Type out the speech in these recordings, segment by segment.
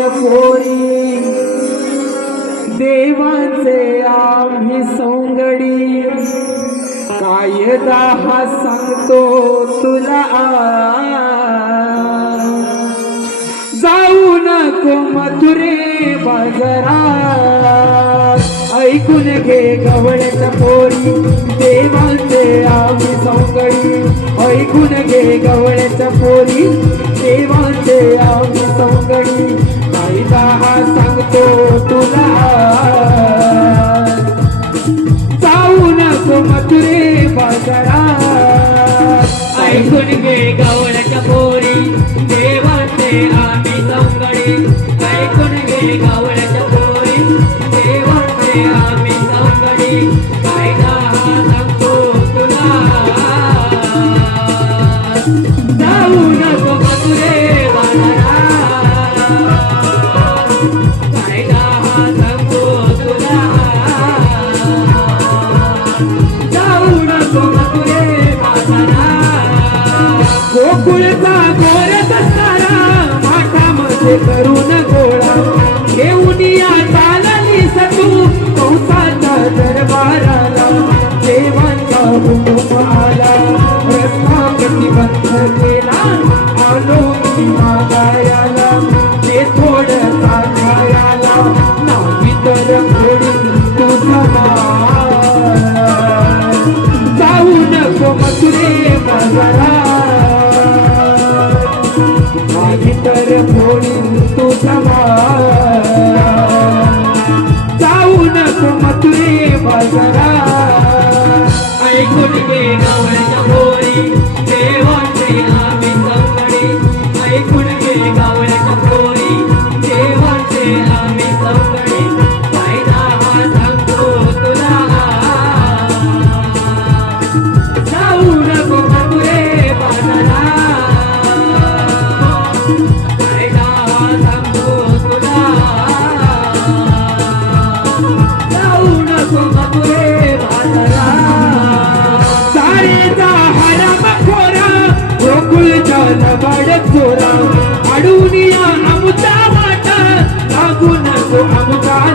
पोरी देवाचे आम्ही सोंगडी. कायदा हा सांगतो तुला. जाऊ नको मधुरे बाजारा. ऐकून घे गवळ्याच्या पोरी. देवाचे आम्ही सोंगडी. ऐकून घे गवळ्याच्या पोरी. देवाचे आम्ही सोंगडी. बाजारात ऐकून घे गवळ्याच्या पोरी देवाचे आम्ही संगडी. ऐकून घे गवळ्याच्या मथुरे बाजारात नाही तर फोडीन तुझा जाऊ नको मथुरे ऐकून घे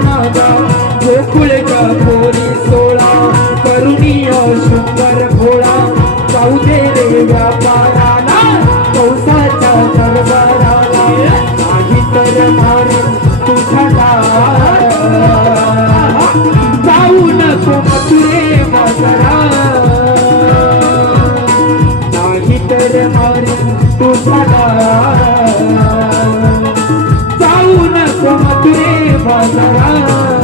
आमचा नागा गोकुळच्या पोरी सोळा. करुणीय सुंदर भोळा. जाऊ दे रे व्यापाराला. कौसाच्या दरबाराला. नाही तर मारे तुझा जाऊ नको मथुरे बाजारात नाही तर बाजारात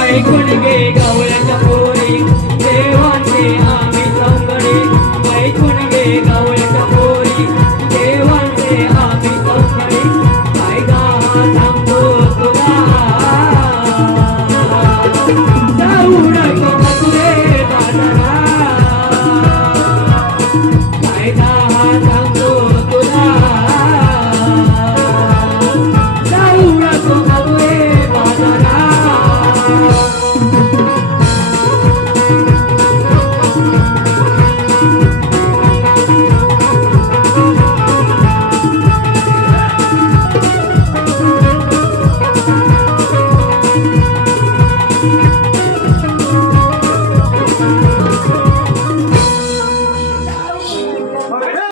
ऐकून गे गावळ्याच्या पोरी देवाचे आम्ही सौंगडे. ऐकून पोरी देवाचे आम्ही सौंगडे. काय गावा सांगतो तुला. जाऊ